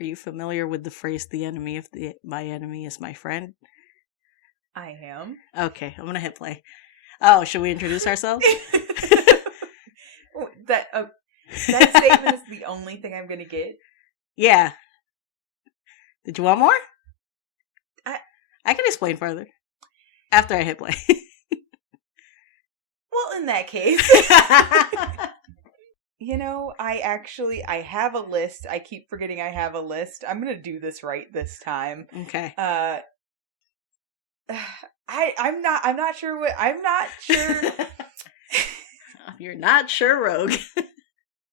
Are you familiar with the phrase, the enemy of my enemy is my friend? I am. Okay, I'm going to hit play. Oh, should we introduce ourselves? That statement is the only thing I'm going to get. Yeah. Did you want more? I can explain further after I hit play. Well, in that case. I have a list. I keep forgetting I have a list. I'm going to do this right this time. Okay. I'm not sure. You're not sure, Rogue.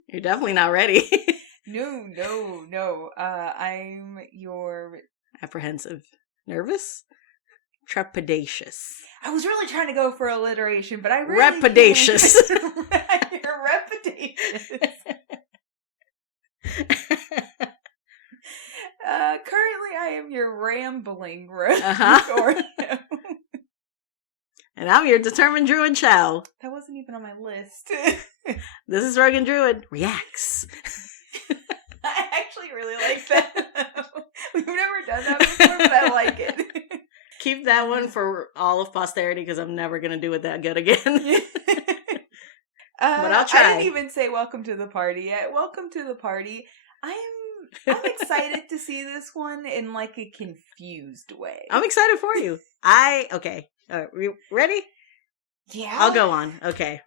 You're definitely not ready. No. I'm your... Apprehensive. Nervous? Trepidatious. I was really trying to go for alliteration, but I really Repidatious. You're repidatious. Currently, I am your rambling rogue. And I'm your determined druid Chow. That wasn't even on my list. This is Rogue and Druid Reacts. I actually really like that. We've never done that before, but I like it. Keep that one for all of posterity because I'm never going to do it that good again. But I'll try. I didn't even say welcome to the party yet. Welcome to the party. I'm excited to see this one in like a confused way. I'm excited for you. Okay. Ready? Yeah. I'll go on. Okay.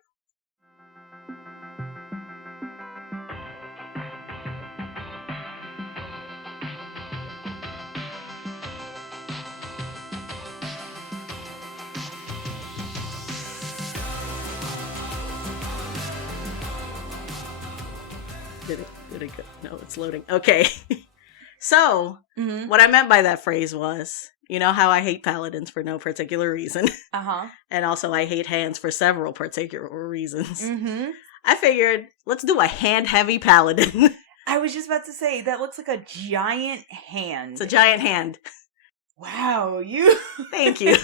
Did it go? No, it's loading. Okay. So, what I meant by that phrase was, you know how I hate paladins for no particular reason. Uh-huh. And also I hate hands for several particular reasons. Mm-hmm. I figured, let's do a hand-heavy paladin. I was just about to say, that looks like a giant hand. It's a giant hand. Wow, you... Thank you.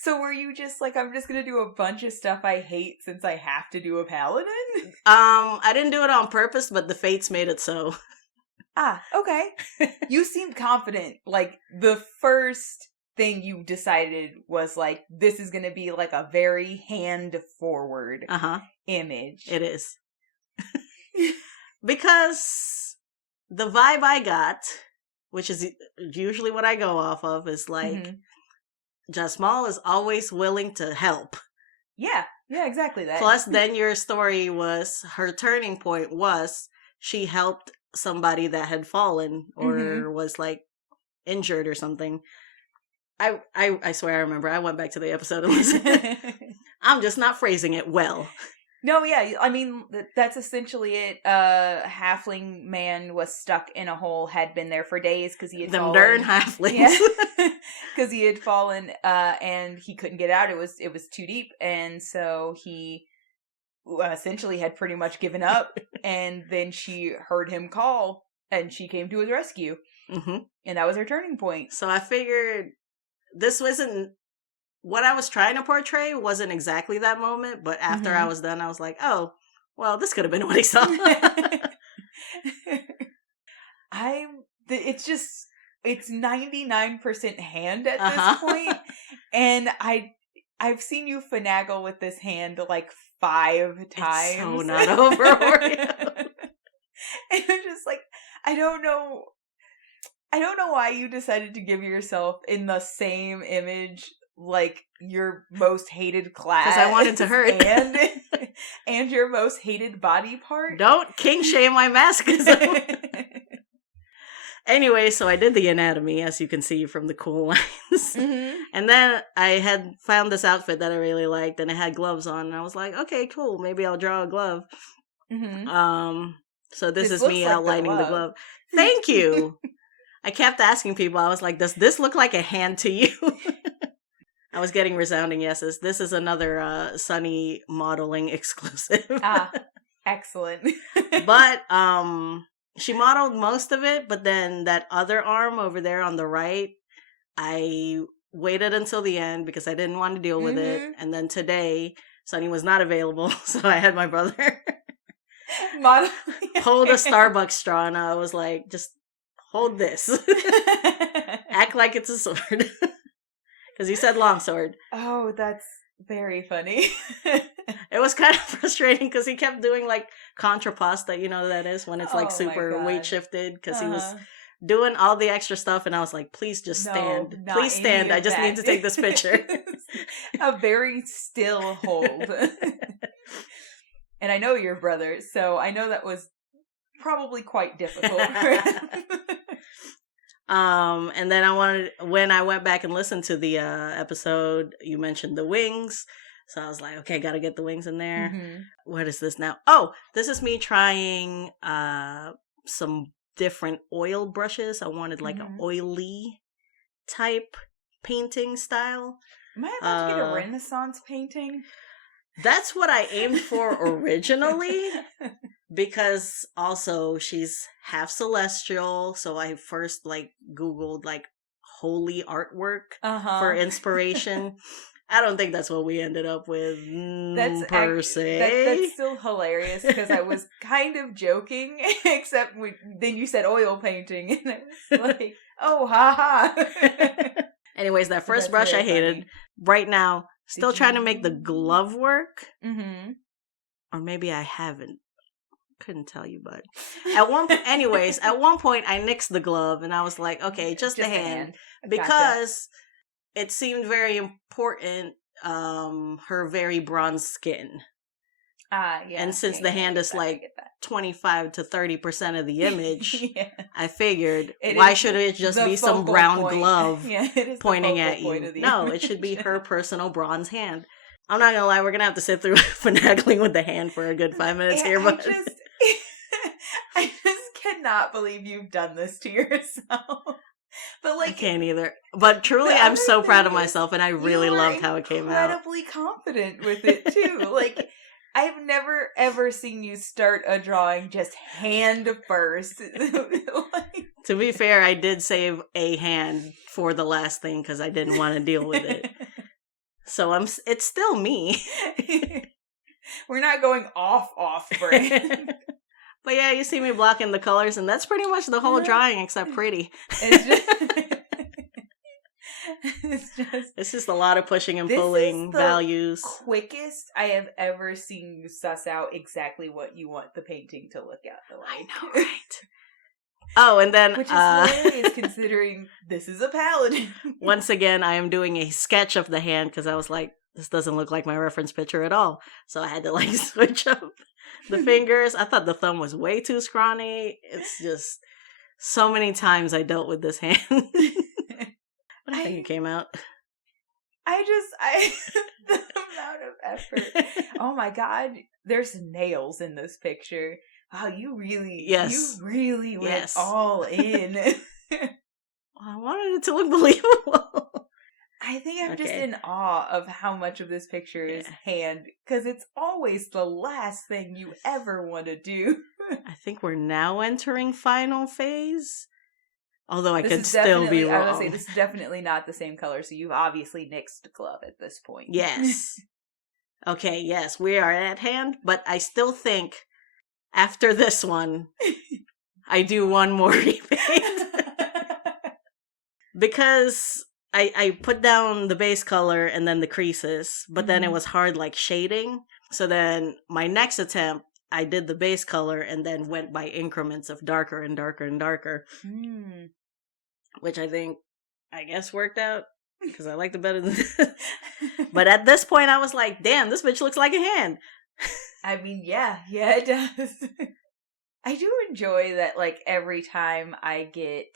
So were you just like, I'm just going to do a bunch of stuff I hate since I have to do a paladin? I didn't do it on purpose, but the fates made it so. Ah, okay. You seemed confident. Like, the first thing you decided was like, this is going to be like a very hand-forward image. It is. Because the vibe I got, which is usually what I go off of, is like, Jasmal is always willing to help. Yeah, exactly that. Plus, then your story was, her turning point was, she helped somebody that had fallen or was like injured or something. I swear I remember. I went back to the episode and listened. I'm just not phrasing it well. No, yeah, I mean, that's essentially it. Halfling man was stuck in a hole, had been there for days because he had fallen. Them darn halflings. Yeah. Because he had fallen, and he couldn't get out. It was too deep, and so he essentially had pretty much given up. And then she heard him call, and she came to his rescue. Mm-hmm. And that was her turning point. So I figured this wasn't... What I was trying to portray wasn't exactly that moment, but after I was done, I was like, oh, well, this could have been what he saw. It's 99% hand at this point, and I've seen you finagle with this hand like 5 times. It's so not over, Oreo. And I'm just like, I don't know why you decided to give yourself in the same image like your most hated class. Because I wanted to hurt. And your most hated body part. Don't king shame my masochism. Anyway, so I did the anatomy, as you can see from the cool lines. And then I had found this outfit that I really liked, and it had gloves on. And I was like, okay, cool. Maybe I'll draw a glove. So this is me outlining the glove. Thank you. I kept asking people, I was like, does this look like a hand to you? I was getting resounding yeses. This is another Sunny modeling exclusive. Excellent. But she modeled most of it, but then that other arm over there on the right, I waited until the end because I didn't want to deal with it. And then today, Sunny was not available, so I had my brother hold a Starbucks straw, and I was like, just hold this. Act like it's a sword. Because he said longsword. Oh, that's very funny. It was kind of frustrating because he kept doing like contrapposta, you know what that is, when it's like super weight shifted, because he was doing all the extra stuff, and I was like, please just stand. Please stand. I just need to take this picture. A very still hold. And I know your brother, so I know that was probably quite difficult. And then when I went back and listened to the episode, you mentioned the wings. So I was like, okay, gotta get the wings in there. Mm-hmm. What is this now? Oh, this is me trying some different oil brushes. I wanted like an oily type painting style. Am I about to get a Renaissance painting? That's what I aimed for originally. Because also she's half celestial, so I first like Googled like holy artwork for inspiration. I don't think that's what we ended up with that's still hilarious because I was kind of joking, except then you said oil painting, and I was like, oh, haha. Anyways, that first brush I hated. Funny. Right now, still trying to make the glove work. Mm-hmm. Or maybe I haven't. Couldn't tell you, but at one point I nixed the glove, and I was like, okay, just the hand. Because it seemed very important, her very bronze skin. Yeah. And since the hand is like 25 to 30% of the image, I figured, why should it just be some brown glove pointing at you? No, it should be her personal bronze hand. I'm not gonna lie, we're gonna have to sit through finagling with the hand for a good 5 minutes here, but I just cannot believe you've done this to yourself. But like, I can't either. But truly, I'm so proud of myself, and I really loved how it came out. Incredibly confident with it too. Like, I've never ever seen you start a drawing just hand first. Like, to be fair, I did save a hand for the last thing because I didn't want to deal with it. So it's still me. We're not going off brand. But yeah, you see me blocking the colors, and that's pretty much the whole drawing except pretty. It's just a lot of pushing and pulling values. Quickest I have ever seen you suss out exactly what you want the painting to look at. I know, right? Oh, and then which is hilarious considering this is a paladin. Once again, I am doing a sketch of the hand because I was like, this doesn't look like my reference picture at all. So I had to like switch up the fingers. I thought the thumb was way too scrawny. It's just so many times I dealt with this hand. But I think it came out. The amount of effort. Oh my God, there's nails in this picture. Wow, you really went all in. I wanted it to look believable. I think I'm just in awe of how much of this picture is hand, because it's always the last thing you ever want to do. I think we're now entering final phase. Although I could still be wrong. I was going to say, this is definitely not the same color, so you've obviously nixed the glove at this point. Yes. Okay, yes, we are at hand, but I still think after this one, I do one more repaint. Because I put down the base color and then the creases, but then it was hard like shading. So then my next attempt, I did the base color and then went by increments of darker and darker and darker. Which I guess worked out because I liked it better than this. But at this point I was like, damn, this bitch looks like a hand. I mean, yeah, it does. I do enjoy that, like, every time I get...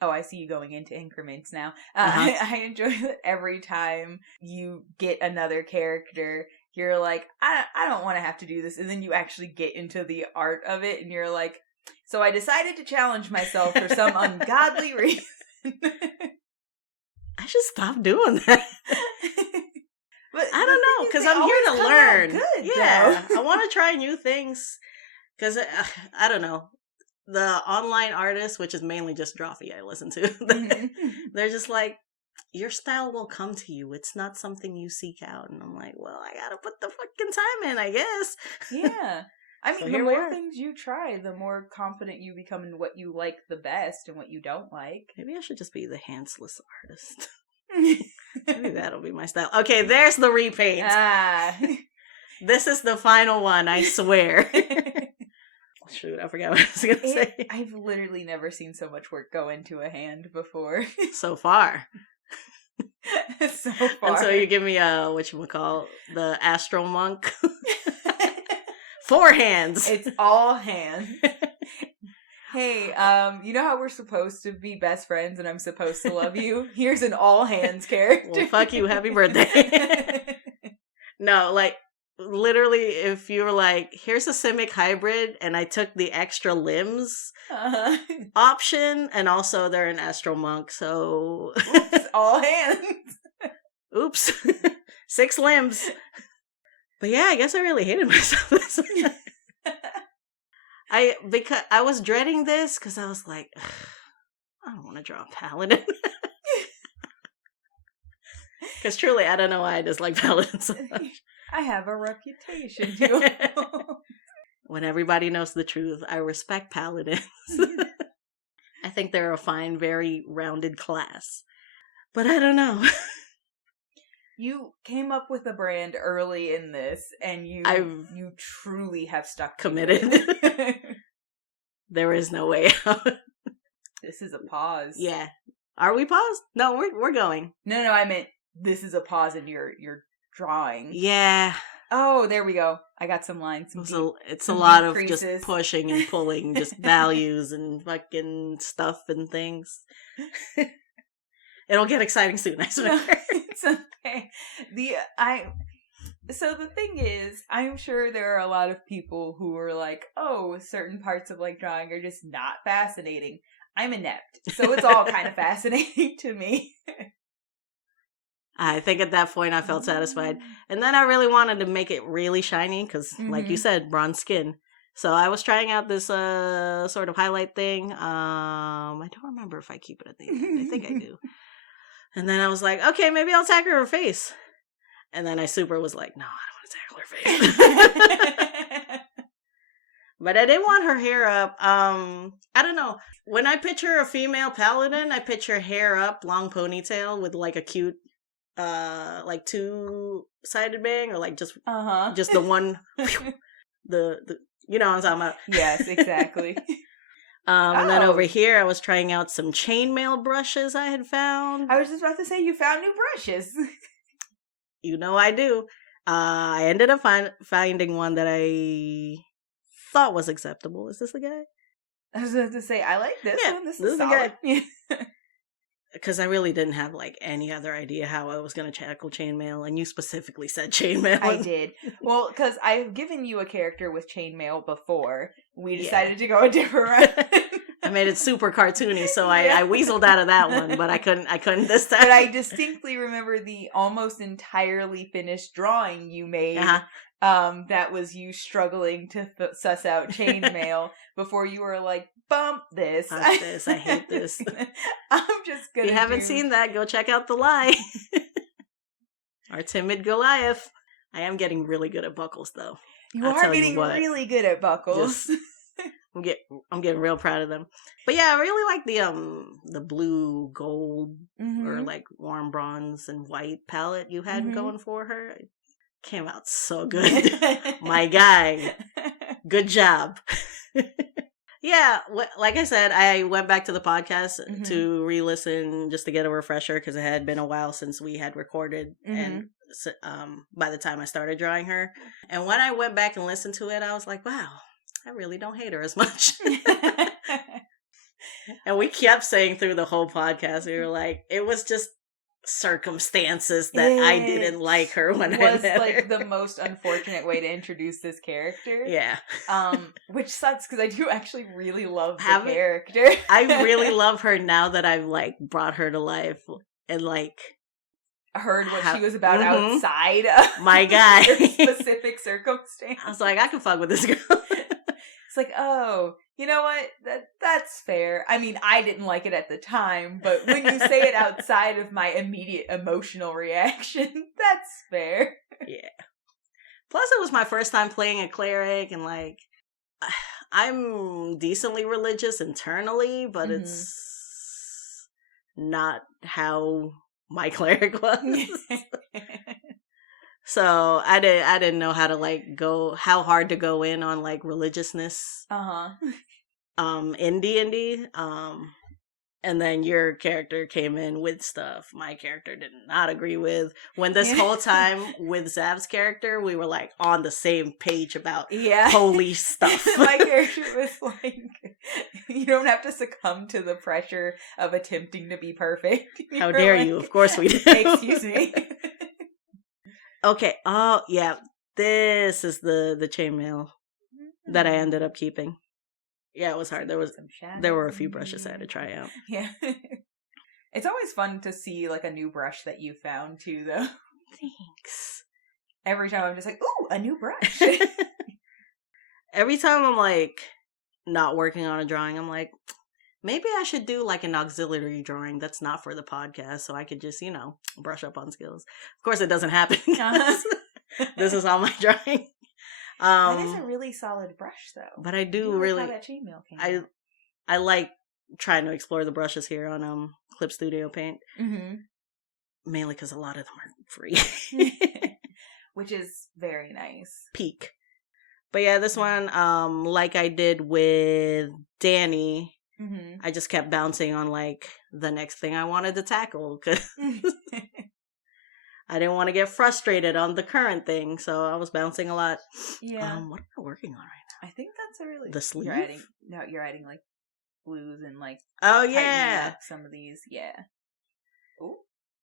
Oh, I see you going into increments now. I enjoy that every time you get another character, you're like, I don't want to have to do this. And then you actually get into the art of it, and you're like, so I decided to challenge myself for some ungodly reason. I should stop doing that. But I don't know, because I'm here to learn. Good, I want to try new things. Because, I don't know, the online artists, which is mainly just Drawfee I listen to, they're just like, your style will come to you. It's not something you seek out. And I'm like, well, I gotta put the fucking time in, I guess. Yeah. I mean, So the here we more are. things you try, the more confident you become in what you like the best and what you don't like. Maybe I should just be the handsless artist. Maybe that'll be my style. Okay, there's the repaint. This is the final one, I swear. Shoot, I forgot what I was going to say. I've literally never seen so much work go into a hand before. So far. So far. And so you give me whatchamacall, the Astro Monk. 4 hands. It's all hands. Hey, you know how we're supposed to be best friends and I'm supposed to love you? Here's an all hands character. Well, fuck you. Happy birthday. No, like, literally, if you were like, here's a Simic hybrid, and I took the extra limbs option, and also they're an Astro Monk, so... Oops, all hands. Oops. 6 limbs. But yeah, I guess I really hated myself this one. Because I was dreading this, because I was like, I don't want to draw a paladin. Because truly, I don't know why I dislike paladins so much. I have a reputation. When everybody knows the truth, I respect paladins. I think they're a fine, very rounded class. But I don't know. You came up with a brand early in this, and you truly have stuck to committed. it. There is no way out. This is a pause. Yeah. Are we paused? No, we're going. No, I meant this is a pause in your drawing. Yeah. Oh, there we go. I got some lines. It's a lot of just pushing and pulling, just values and fucking stuff and things. It'll get exciting soon, I swear. It's okay. So the thing is, I'm sure there are a lot of people who are like, oh, certain parts of like drawing are just not fascinating. I'm inept, so it's all kind of fascinating to me. I think at that point I felt satisfied. And then I really wanted to make it really shiny because, like you said, bronze skin. So I was trying out this sort of highlight thing. I don't remember if I keep it at the end. I think I do. And then I was like, okay, maybe I'll tackle her face. And then I was like, no, I don't want to tackle her face. But I did want her hair up. I don't know. When I picture a female paladin, I picture hair up, long ponytail with like a cute, like 2-sided bang, or like just the one, the you know what I'm talking about. Yes, exactly. And then over here, I was trying out some chainmail brushes I had found. I was just about to say, you found new brushes. You know I do. I ended up finding one that I thought was acceptable. Is this the guy? I was about to say, I like this one. This is the solid. guy. Because I really didn't have like any other idea how I was going to tackle chainmail, and you specifically said chainmail. I did. Well, because I've given you a character with chainmail before. We decided to go a different route. I made it super cartoony, so I weaseled out of that one, but I couldn't this time. But I distinctly remember the almost entirely finished drawing you made. That was you struggling to suss out chainmail before you were like, bump this. Fuck this. I hate this. I'm just gonna. If you haven't seen that, go check out The Lie. Our timid Goliath. I am getting really good at buckles, though. You are getting really good at buckles. I'm getting real proud of them. But yeah, I really like the blue, gold, or like warm bronze and white palette you had going for her. It came out so good. My guy. Good job. Yeah, like I said, I went back to the podcast to re-listen just to get a refresher because it had been a while since we had recorded, and by the time I started drawing her. And when I went back and listened to it, I was like, wow, I really don't hate her as much. And we kept saying through the whole podcast, we were like, it was just circumstances that I didn't like her when I met her. Like the most unfortunate way to introduce this character. Yeah. Which sucks because I do actually really love the character. I really love her now that I've like brought her to life and like heard what she was about outside my guy. Specific circumstance. I was like, I can fuck with this girl. It's like, oh, you know what? That's fair. I mean, I didn't like it at the time, but when you say it outside of my immediate emotional reaction, that's fair. Yeah. Plus, it was my first time playing a cleric, and like, I'm decently religious internally, but it's not how my cleric was. So I didn't know how to like how hard to go in on like religiousness. In D&D. And then your character came in with stuff my character did not agree with. When this whole time with Zav's character, we were like on the same page about holy stuff. My character was like, you don't have to succumb to the pressure of attempting to be perfect. How dare you? Of course we do. Excuse me. Okay. Oh, yeah. This is the chainmail that I ended up keeping. Yeah, it was hard. There were a few brushes I had to try out. Yeah. It's always fun to see like a new brush that you found too, though. Thanks. Every time I'm just like, ooh, a new brush. Every time I'm like not working on a drawing, I'm like, maybe I should do like an auxiliary drawing that's not for the podcast so I could just, brush up on skills. Of course, it doesn't happen. This is all my drawing. That is a really solid brush, though. But I do really. How that chainmail came I like trying to explore the brushes here on Clip Studio Paint. Mainly because a lot of them are free, which is very nice. Peak. But yeah, this one, like I did with Danny, I just kept bouncing on like the next thing I wanted to tackle because I didn't want to get frustrated on the current thing, so I was bouncing a lot. Yeah. What am I working on right now? I think that's a really... The sleeve? You're adding like blues and like... Oh, yeah. Some of these, yeah. Ooh.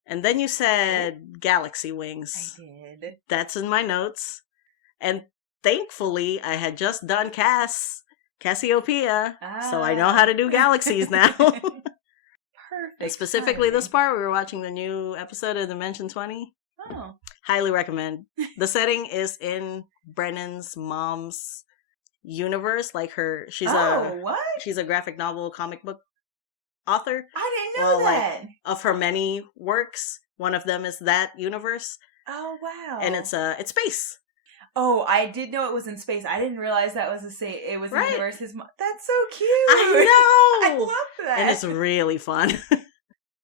And then you said galaxy wings. I did. That's in my notes. And thankfully, I had just done Cassiopeia, so I know how to do galaxies now. Perfect. And specifically this part, we were watching the new episode of Dimension 20. Oh. Highly recommend. The setting is in Brennan's mom's universe. Like she's a graphic novel comic book author. I didn't know that. Like, of her many works, one of them is that universe. Oh, wow. And it's space. Oh, I did know it was in space. I didn't realize that was it was in the universe. That's so cute. I know. I love that. And it's really fun.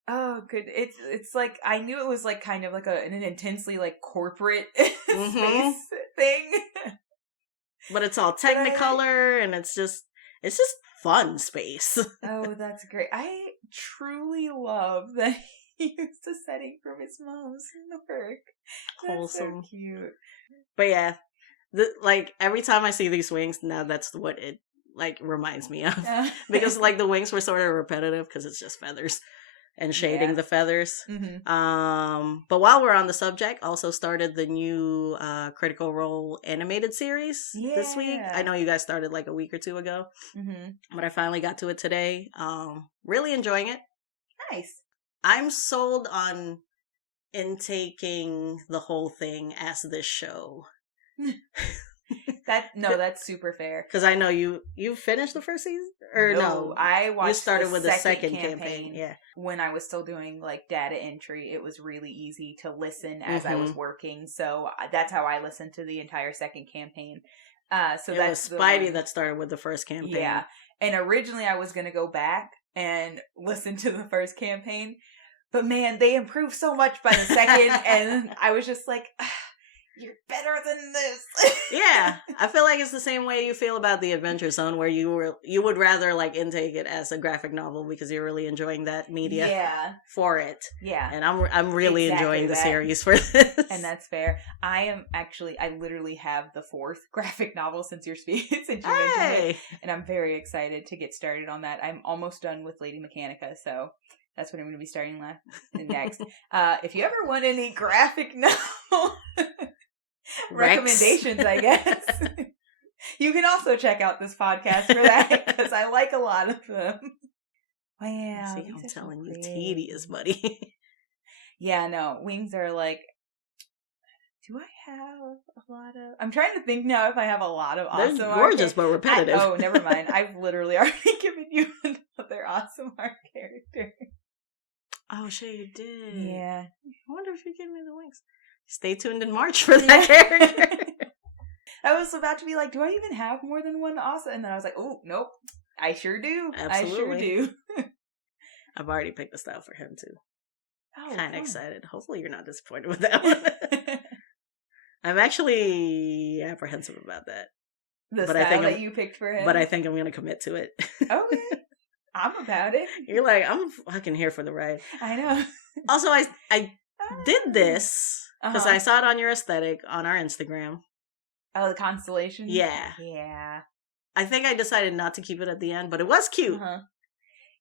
Oh, good. It's like I knew it was like kind of like an intensely like corporate space thing. But it's all Technicolor and it's just fun space. Oh, that's great. I truly love that he used a setting from his mom's work. Wholesome. That's so cute. But yeah, like every time I see these wings, now that's what it like reminds me of. Because like the wings were sort of repetitive because it's just feathers and shading the feathers. But while we're on the subject, also started the new Critical Role animated series this week. I know you guys started like a week or two ago, but I finally got to it today. Really enjoying it. Nice. I'm sold on intaking the whole thing as this show. That's super fair. Because I know you finished the first season, or no? I watched. You started with the second campaign. Yeah. When I was still doing like data entry, it was really easy to listen as I was working. So that's how I listened to the entire second campaign. So it was Spidey that started with the first campaign. Yeah, and originally I was gonna go back and listen to the first campaign, but man, they improved so much by the second, and I was just like, you're better than this. Yeah, I feel like it's the same way you feel about the Adventure Zone, where you would rather like intake it as a graphic novel because you're really enjoying that media for it. Yeah, and I'm really enjoying the series for this, and that's fair. I literally have the fourth graphic novel since you mentioned it, and I'm very excited to get started on that. I'm almost done with Lady Mechanica, so that's what I'm going to be starting next. If you ever want any graphic novel recommendations, I guess you can also check out this podcast for that because I like a lot of them. Wow, see, I'm telling you, tedious, buddy. Yeah, no, wings are like. Do I have a lot of? I'm trying to think now if I have a lot of awesome. They're gorgeous but repetitive. Oh, never mind. I've literally already given you another awesome art character. Oh, shit, you did. Yeah. I wonder if you give me the wings. Stay tuned in March for that character. I was about to be like, do I even have more than one Asa? And then I was like, oh, nope. I sure do. Absolutely. I sure do. I've already picked the style for him too. Oh, kind of excited. Hopefully you're not disappointed with that one. I'm actually apprehensive about that. The style that you picked for him? But I think I'm going to commit to it. Okay. I'm about it. You're like, I'm fucking here for the ride. I know. Also, I did this because I saw it on your aesthetic on our Instagram. Oh, the constellation? Yeah. Yeah. I think I decided not to keep it at the end, but it was cute.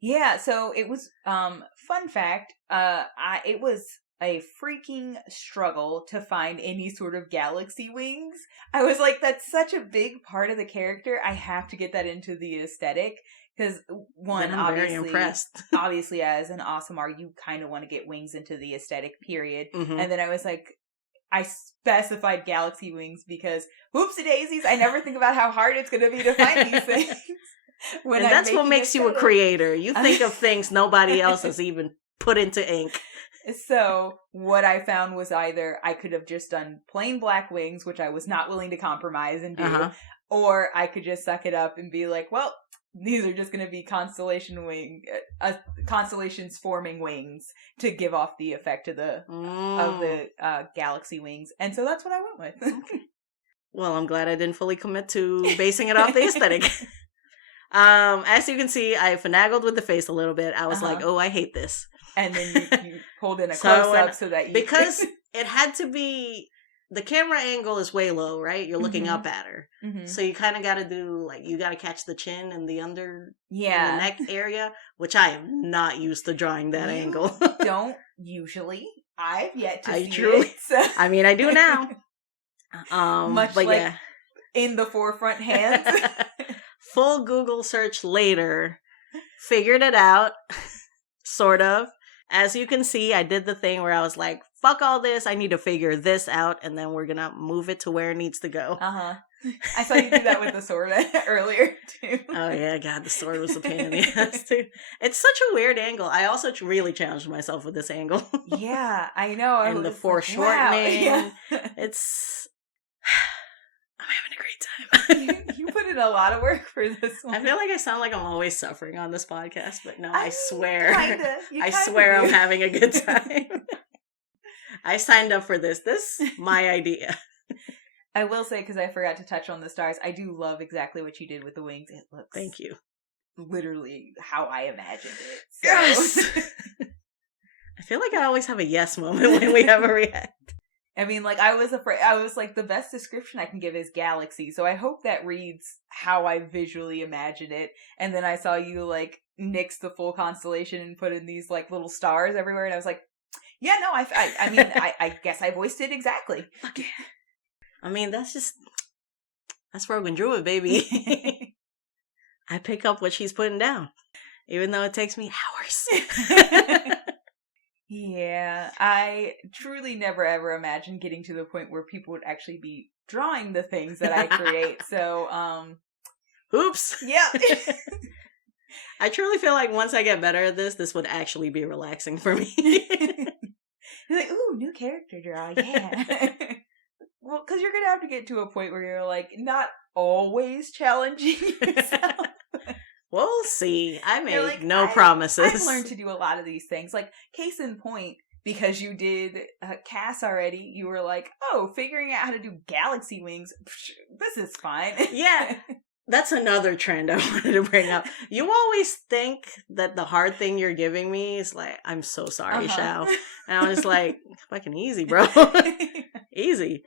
Yeah, so it was, fun fact, it was a freaking struggle to find any sort of galaxy wings. I was like, that's such a big part of the character. I have to get that into the aesthetic. Because one, I'm very impressed. Obviously, as an assimar, you kind of want to get wings into the aesthetic, period. Mm-hmm. And then I was like, I specified galaxy wings because, whoopsie daisies, I never think about how hard it's going to be to find these things. And that's what makes you a creator. You think of things nobody else has even put into ink. So what I found was either I could have just done plain black wings, which I was not willing to compromise and do, or I could just suck it up and be like, well, these are just going to be constellations forming wings to give off the effect of the galaxy wings. And so that's what I went with. Okay. Well, I'm glad I didn't fully commit to basing it off the aesthetic. As you can see, I finagled with the face a little bit. I was like, oh, I hate this. And then you pulled in a close-up so that you... Because it had to be... The camera angle is way low, right? You're looking up at her. Mm-hmm. So you kind of got to do, like, you got to catch the chin and the in the neck area, which I am not used to drawing that angle. Don't usually. I've yet to see truly, it. So. I mean, I do now. Much but like in the forefront hands. Full Google search later. Figured it out. Sort of. As you can see, I did the thing where I was like, fuck all this, I need to figure this out, and then we're gonna move it to where it needs to go. I saw you do that with the sword earlier, too. Oh, yeah, God, the sword was a pain in the ass, too. It's such a weird angle. I also really challenged myself with this angle. Yeah, I know. And the foreshortening. Wow. Yeah. It's... I'm having a great time. You put in a lot of work for this one. I feel like I sound like I'm always suffering on this podcast, but no, I swear. I swear I'm having a good time. I signed up for this. This my idea. I will say, because I forgot to touch on the stars, I do love exactly what you did with the wings. It looks... Thank you. Literally how I imagined it. So. Yes! I feel like I always have a yes moment when we have a react. I mean, like, I was afraid... I was like, the best description I can give is galaxy, so I hope that reads how I visually imagined it. And then I saw you, like, nix the full constellation and put in these, like, little stars everywhere, and I was like, yeah, no, I mean, I guess I voiced it exactly. Fuck yeah. I mean, that's Rogan Druid, baby. I pick up what she's putting down, even though it takes me hours. Yeah, I truly never ever imagined getting to the point where people would actually be drawing the things that I create. So, oops. Yeah. I truly feel like once I get better at this would actually be relaxing for me. You're like, ooh, new character draw, yeah. Well, because you're going to have to get to a point where you're, like, not always challenging yourself. We'll see. I make like, no promises. I've learned to do a lot of these things. Like, case in point, because you did Cass already, you were like, oh, figuring out how to do galaxy wings, this is fine. Yeah. That's another trend I wanted to bring up. You always think that the hard thing you're giving me is like, I'm so sorry, Shao. And I was like, fucking easy, bro. Easy.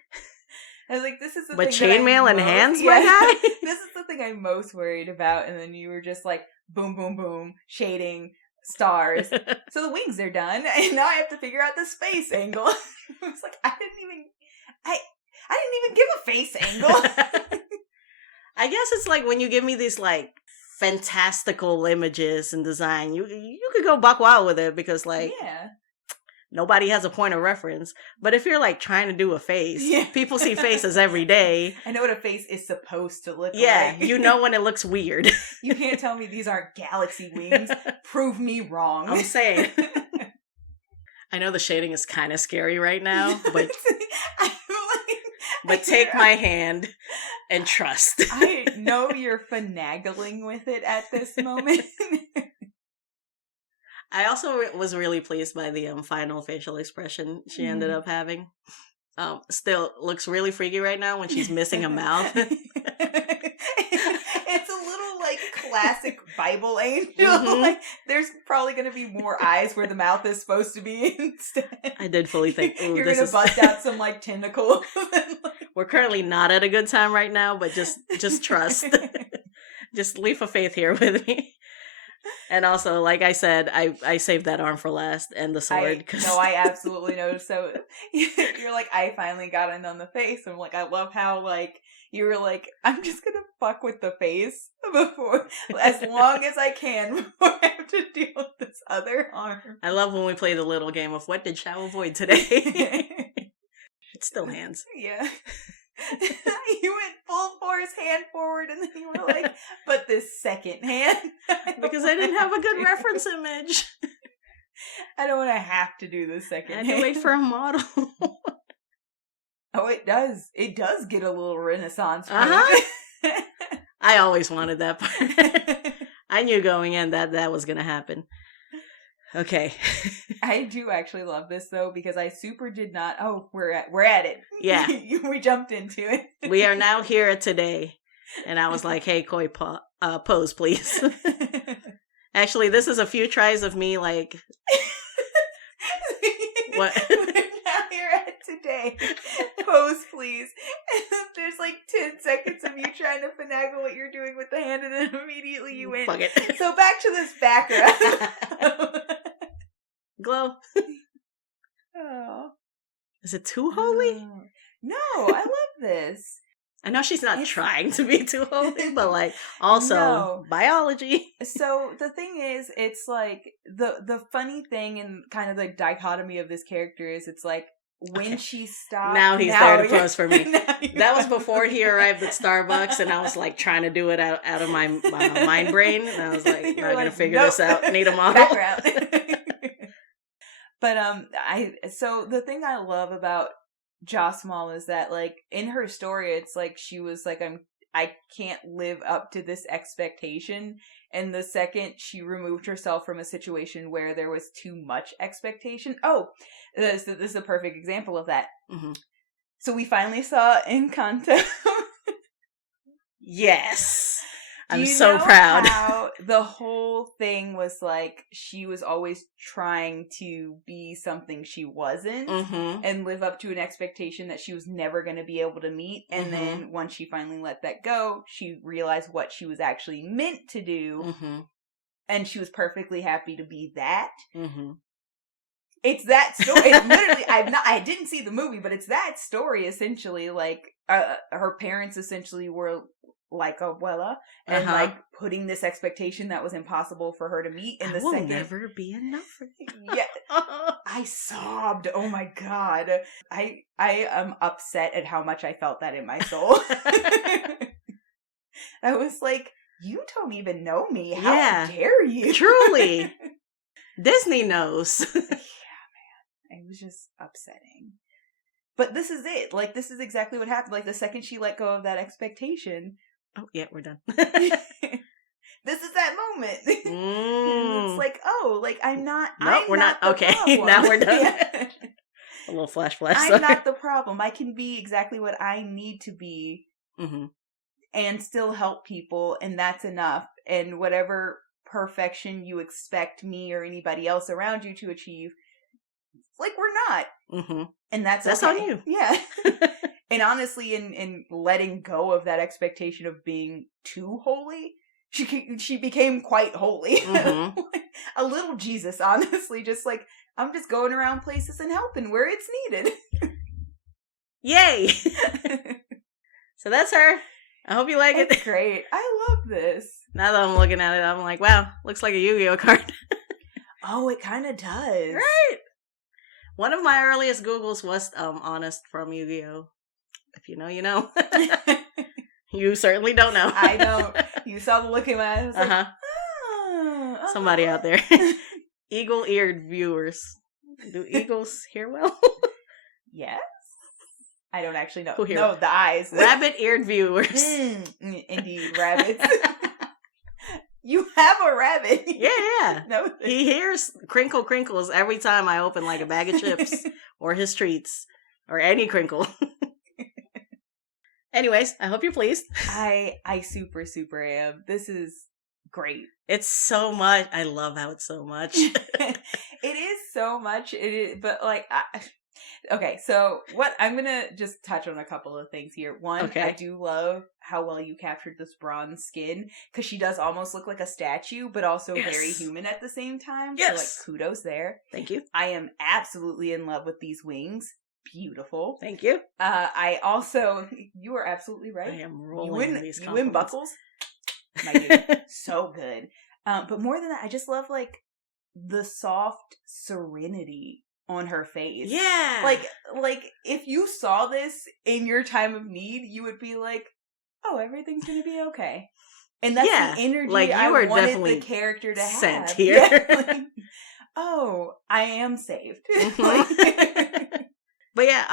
I was like, this is the but thing. But chainmail and hands, my guy? This is the thing I'm most worried about. And then you were just like, boom, boom, boom, shading, stars. So the wings are done. And now I have to figure out the space angle. I was like, I didn't even give a face angle. I guess it's like when you give me these like fantastical images and design, you could go buck wild with it because like nobody has a point of reference. But if you're like trying to do a face, people see faces every day. I know what a face is supposed to look like. Yeah, you know when it looks weird. You can't tell me these aren't galaxy wings. Prove me wrong. I'm saying. I know the shading is kind of scary right now, but take my hand. and trust. I know you're finagling with it at this moment. I also was really pleased by the final facial expression she ended up having. Still looks really freaky right now when she's missing a mouth. It's a little like classic Bible angel. Like there's probably going to be more eyes where the mouth is supposed to be instead. I did fully think, you're going to bust out some like tentacles. We're currently not at a good time right now, but just trust. Just leap of faith here with me. And also, like I said, I saved that arm for last and the sword. I absolutely noticed. So you're like, I finally got in on the face. I'm like, I love how like you were like, I'm just gonna fuck with the face before, as long as I can before I have to deal with this other arm. I love when we play the little game of what did Shao avoid today. It's still hands. Yeah. You went full force hand forward and then you were like, but this second hand. Because I didn't have a good reference image. I don't want to have to do the second hand. I had to wait for a model. Oh, it does. It does get a little Renaissance. Uh-huh. I always wanted that part. I knew going in that was going to happen. Okay. I do actually love this though because I super did not. Oh, we're at it. Yeah. We jumped into it. We are now here today. And I was like, hey, Koi, pose, please. Actually, this is a few tries of me like... What? Now you're at today. Pose, please. There's like 10 seconds of you trying to finagle what you're doing with the hand, and then immediately you win. Fuck it. So back to this background. Glow. Oh. Is it too holy? No, I love this. I know she's not trying to be too holy, but like also biology. So the thing is, it's like the funny thing and kind of the dichotomy of this character is it's like when she stopped. Now he's there to pose for me. That was before he arrived at Starbucks, and I was like trying to do it out of my mind brain, and I was like, I'm not gonna figure this out. Need a model. But so the thing I love about Jasmal is that like in her story it's like she was like I can't live up to this expectation, and the second she removed herself from a situation where there was too much expectation, this is a perfect example of that. Mm-hmm. So we finally saw Encanto. Yes. I'm so proud. How the whole thing was like she was always trying to be something she wasn't, mm-hmm. and live up to an expectation that she was never going to be able to meet. And mm-hmm. then once she finally let that go, she realized what she was actually meant to do, mm-hmm. and she was perfectly happy to be that. Mm-hmm. It's that story. It's literally, I didn't see the movie, but it's that story essentially. Like her parents essentially were like abuela, and uh-huh. like putting this expectation that was impossible for her to meet in the will second. Never be enough for you. Yeah, I sobbed. Oh my god, I am upset at how much I felt that in my soul. I was like, you don't even know me. How dare you? Truly, Disney knows. Yeah, man, it was just upsetting. But this is it. Like, this is exactly what happened. Like, the second she let go of that expectation. Oh, yeah, we're done. This is that moment. And it's like, like, I'm not. No, we're not. Okay, now we're done. Yeah. A little flash. I'm not the problem. I can be exactly what I need to be, mm-hmm. and still help people, and that's enough. And whatever perfection you expect me or anybody else around you to achieve, like, we're not. Mm-hmm. And that's okay. On you. Yeah. And honestly, in letting go of that expectation of being too holy, she became quite holy. Mm-hmm. A little Jesus, honestly. Just like, I'm just going around places and helping where it's needed. Yay! So that's her. I hope you like it. It's great. I love this. Now that I'm looking at it, I'm like, wow, looks like a Yu-Gi-Oh card. Oh, it kind of does. Right? One of my earliest Googles was Honest from Yu-Gi-Oh! If you know, you know. You certainly don't know. I don't. You saw the look in my eyes. Uh-huh. Like, somebody out there. Eagle-eared viewers. Do eagles hear well? Yes. I don't actually know. Who here? No, the eyes. Rabbit-eared viewers. Indeed, rabbits. You have a rabbit. Yeah. No, He hears crinkle crinkles every time I open like a bag of chips or his treats or any crinkle. Anyways, I hope you're pleased. I super, super am. This is great. It's so much. I love how it's so much. It is so much. It is, but like, okay. So what I'm gonna just touch on a couple of things here. One, Okay. I do love how well you captured this bronze skin because she does almost look like a statue, but also very human at the same time. Yes. So like, kudos there. Thank you. I am absolutely in love with these wings. Beautiful. Thank you. I also, you are absolutely right. I am rolling in these compliments. You win buckles. My dude, so good. But more than that, I just love like the soft serenity on her face. Yeah. Like if you saw this in your time of need, you would be like, "Oh, everything's gonna be okay." And that's the energy like you I are wanted definitely the character to sent have. here. Yeah, like, oh, I am saved. But yeah,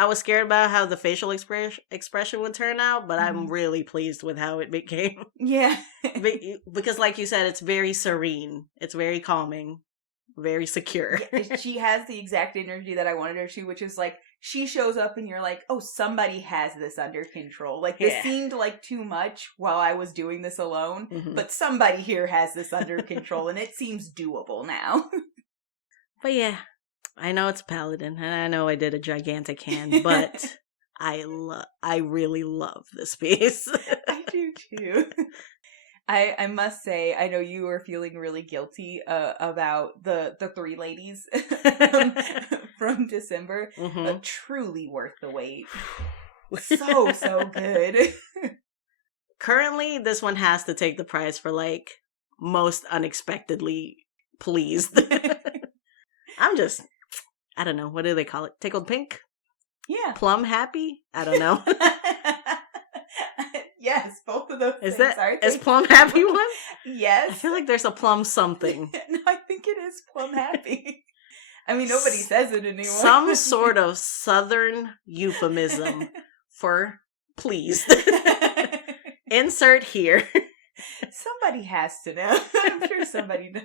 I was scared about how the facial expression would turn out, but I'm really pleased with how it became. Yeah. Because like you said, it's very serene. It's very calming. Very secure. She has the exact energy that I wanted her to, which is like, she shows up and you're like, oh, somebody has this under control. Like, this seemed like too much while I was doing this alone, but somebody here has this under control, and it seems doable now. But yeah. I know it's Paladin, and I know I did a gigantic hand, but I really love this piece. I do too. I must say, I know you were feeling really guilty about the three ladies from December, but truly worth the wait. So good. Currently, this one has to take the prize for like most unexpectedly pleased. I don't know. What do they call it? Tickled pink? Yeah. Plum happy? I don't know. Yes, both of those is things that, are. Is plum happy one? Yes. I feel like there's a plum something. No, I think it is plum happy. I mean, nobody says it anymore. Some sort of southern euphemism for pleased. Insert here. Somebody has to know. I'm sure somebody does.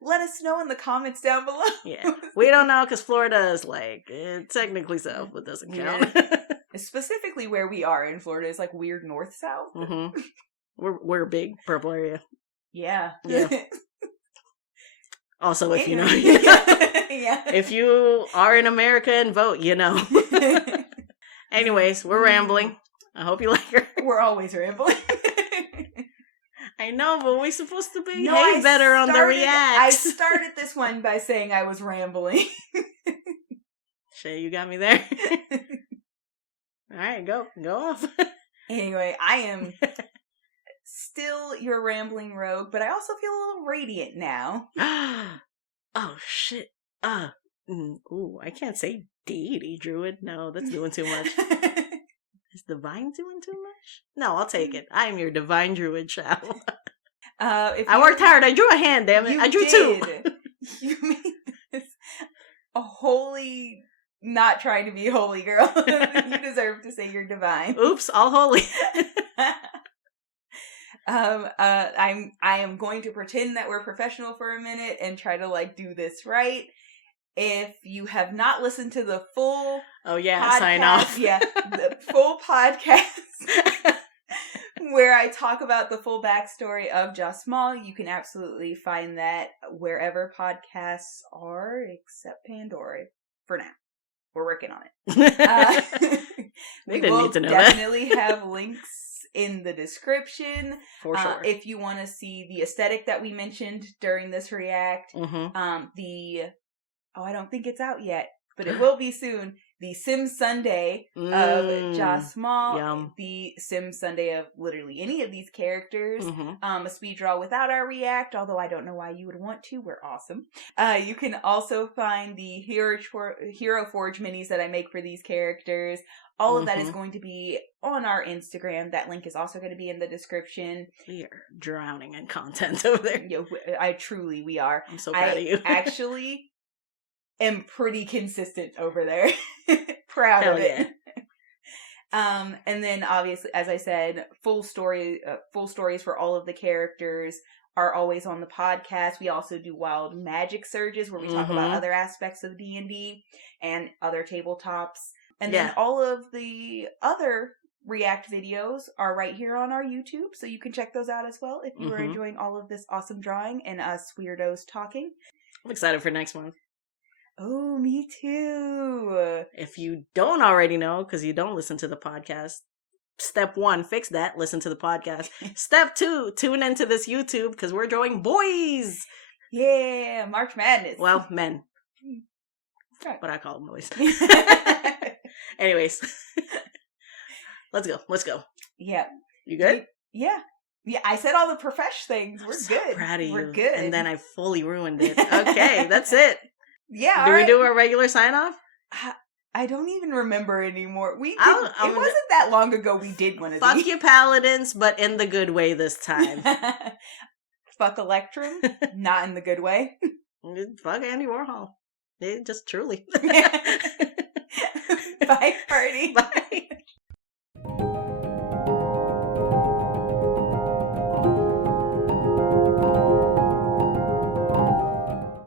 Let us know in the comments down below. Yeah. We don't know because Florida is like, technically south, but doesn't count. Yeah. Specifically where we are in Florida is like weird north-south. Mm-hmm. We're a big purple area. Yeah. Also, if you know. Yeah. If you are in America and vote, you know. Anyways, we're rambling. I hope you like her. We're always rambling. I know, but we're supposed to behave better on the reacts. I started this one by saying I was rambling. Shay, you got me there. Alright, go off. Anyway, I am still your rambling rogue, but I also feel a little radiant now. Oh, shit. Ooh, I can't say deity druid. No, that's doing too much. Is divine doing too much? No, I'll take it. I am your divine druid child. I worked hard. I drew a hand, damn it. I drew two. You made this a holy, not trying to be holy girl. You deserve to say you're divine. Oops, all holy. I am going to pretend that we're professional for a minute and try to like do this right. If you have not listened to the full podcast, sign off. The full podcast where I talk about the full backstory of Jasmal, you can absolutely find that wherever podcasts are, except Pandora, for now. We're working on it. We will definitely have links in the description. For sure. If you want to see the aesthetic that we mentioned during this react, I don't think it's out yet, but it will be soon. The Sim Sunday of Jasmal, the Sim Sunday of literally any of these characters, a speed draw without our react, although I don't know why you would want to. We're awesome. You can also find the Hero Forge minis that I make for these characters. All of that is going to be on our Instagram. That link is also going to be in the description. We are drowning in content over there. We are. I'm so proud of you. Actually am pretty consistent over there. Proud Hell of it. yeah. And then obviously, as I said, full stories for all of the characters are always on the podcast. We also do Wild Magic Surges, where we talk about other aspects of D&D and other tabletops. And then all of the other React videos are right here on our YouTube, so you can check those out as well if you are enjoying all of this awesome drawing and us weirdos talking. I'm excited for next month. Oh, me too. If you don't already know, because you don't listen to the podcast, step 1, fix that. Listen to the podcast. Step 2, tune into this YouTube because we're drawing boys. Yeah, March Madness. Well, men. Right. But I call them boys. Anyways. Let's go. Yeah. You good? Yeah. Yeah, I said all the profesh things. We're so good. Proud of you. We're good. And then I fully ruined it. Okay, that's it. Yeah. Do we do a regular sign off? I don't even remember anymore. We did, it wasn't that long ago we did one of these. Fuck you, paladins, but in the good way this time. Fuck Electrum, not in the good way. Fuck Andy Warhol. Just truly. Bye, party. Bye.